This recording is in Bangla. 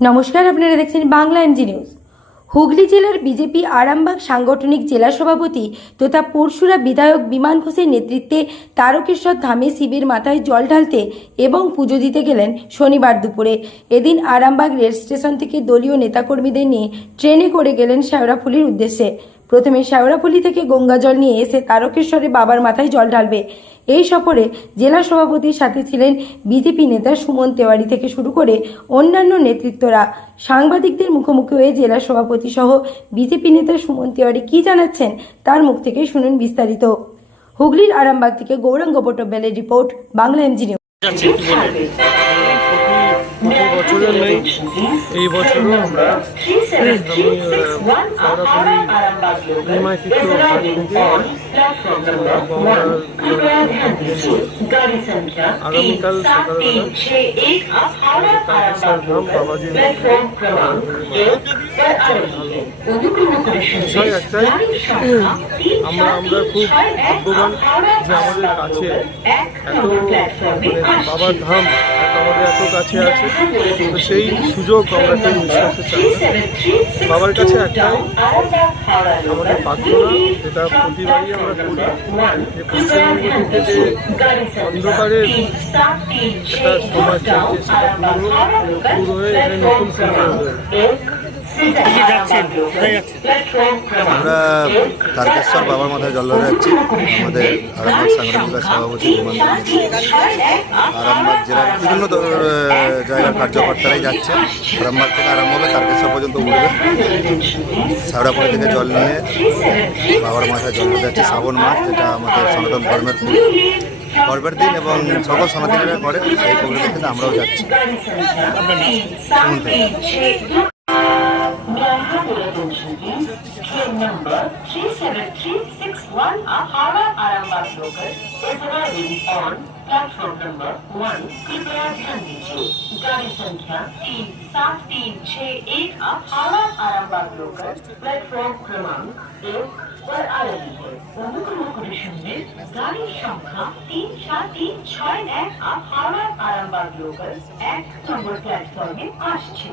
নমস্কার, আপনারা দেখছেন বাংলা এমজি নিউজ। হুগলি জেলার বিজেপি আরামবাগ সাংগঠনিক জেলা সভাপতি তথা পরশুরা বিধায়ক বিমান ঘোষের নেতৃত্বে তারকেশ্বর ধামে শিবের মাথায় জল ঢালতে এবং পুজো দিতে গেলেন শনিবার দুপুরে। এদিন আরামবাগ রেল স্টেশন থেকে দলীয় নেতাকর্মীদের নিয়ে ট্রেনে করে গেলেন শেওড়াফুলির উদ্দেশ্যে। প্রথমে শেওড়াফুলি থেকে গঙ্গা জল নিয়ে এসে তারকেশ্বরে বাবার মাথায় জল ঢালবে। এই সফরে জেলা সভাপতির সাথে ছিলেন বিজেপি নেতা সুমন তেওয়ারি থেকে শুরু করে অন্যান্য নেতৃত্বরা। সাংবাদিকদের মুখোমুখি হয়ে জেলা সভাপতি সহ বিজেপি নেতা সুমন তেওয়ারি কি জানাচ্ছেন তার মুখ থেকে শুনুন বিস্তারিত। হুগলির আরামবাগ থেকে গৌরাঙ্গ পট্টবেলের রিপোর্ট, বাংলা এমজি নিউজ বছরের নেই এই বছরও আমরা আগামীকাল সকালবেলা বাবাজির বিষয় একটাই আমরা আমরা খুব ভাগ্যবান যে আমাদের কাছে এত বাবার ধাম আমাদের এত কাছে আছে তো সেই সুযোগ আমরা কেউ বিশ্বাসে চাই না বাবার কাছে একটাই আমাদের প্রার্থনা যেটা প্রতিবারই আমরা করি যে অন্ধকারের একটা সমাজ চলছে সেটা পুরো হয়ে এখানে নতুন সুন্দর হয়ে আমরা তারকেশ্বর বাবার মাথায় জল ধরে যাচ্ছি। আমাদের আরামবাগ সাংগঠনিক জেলার সভাপতি আরামবাগ জেলার বিভিন্ন জায়গার কার্যকর্তারাই যাচ্ছে। আরামবাগ থেকে আরম্ভ হবে তারকেশ্বর পর্যন্ত উঠবে। সাউড়াপুরি থেকে জল নিয়ে বাবার মাথায় জল ধরে যাচ্ছে শ্রাবণ মাস, যেটা আমাদের সনাতন ধর্মের পর্বের দিন এবং সকল সনাতনীরা করে সেই পরিপ্রেক্ষিতে আমরাও যাচ্ছি। attention please. Train number 37361 of Howrah Arambag local is arriving on platform number one कृपया ध्यान दीजिए गाड़ी संख्या तीन सात तीन छह एक आप हावड़ा आरामबाग होकर प्लेटफॉर्म क्रमांक एक पर आ रही है গাড়ির সংখ্যা তিন সাত তিন ছয় এক আহারা আরামবাগ লোকাল এক নম্বর প্ল্যাটফর্মে আসছে